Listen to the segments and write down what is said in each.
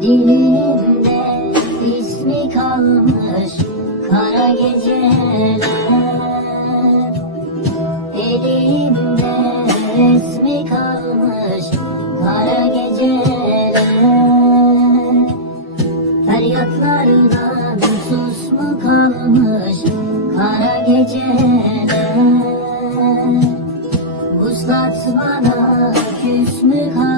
Dilimde ismi kalmış kara geceler. Elimde resmi kalmış kara geceler. Feryatlardan sus mu kalmış kara geceler? Vuslat bana küs mü kalmış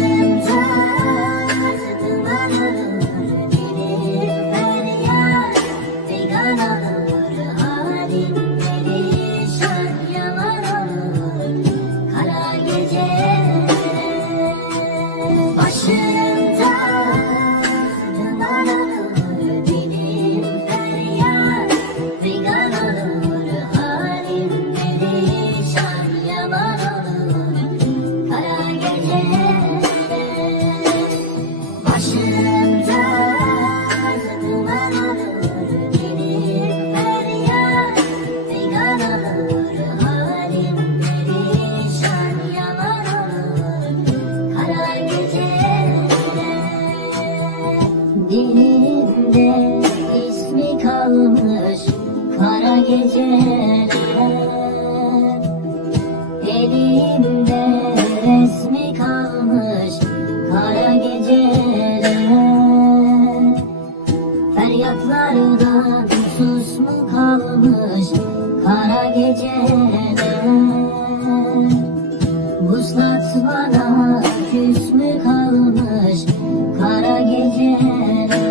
Dilinde ismi kalmış kara geceler. Elimde resmi kalmış kara geceler. Feryatlardan sus mu kalmış kara geceler? Vuslat bana küs mü kalmış kara geceler?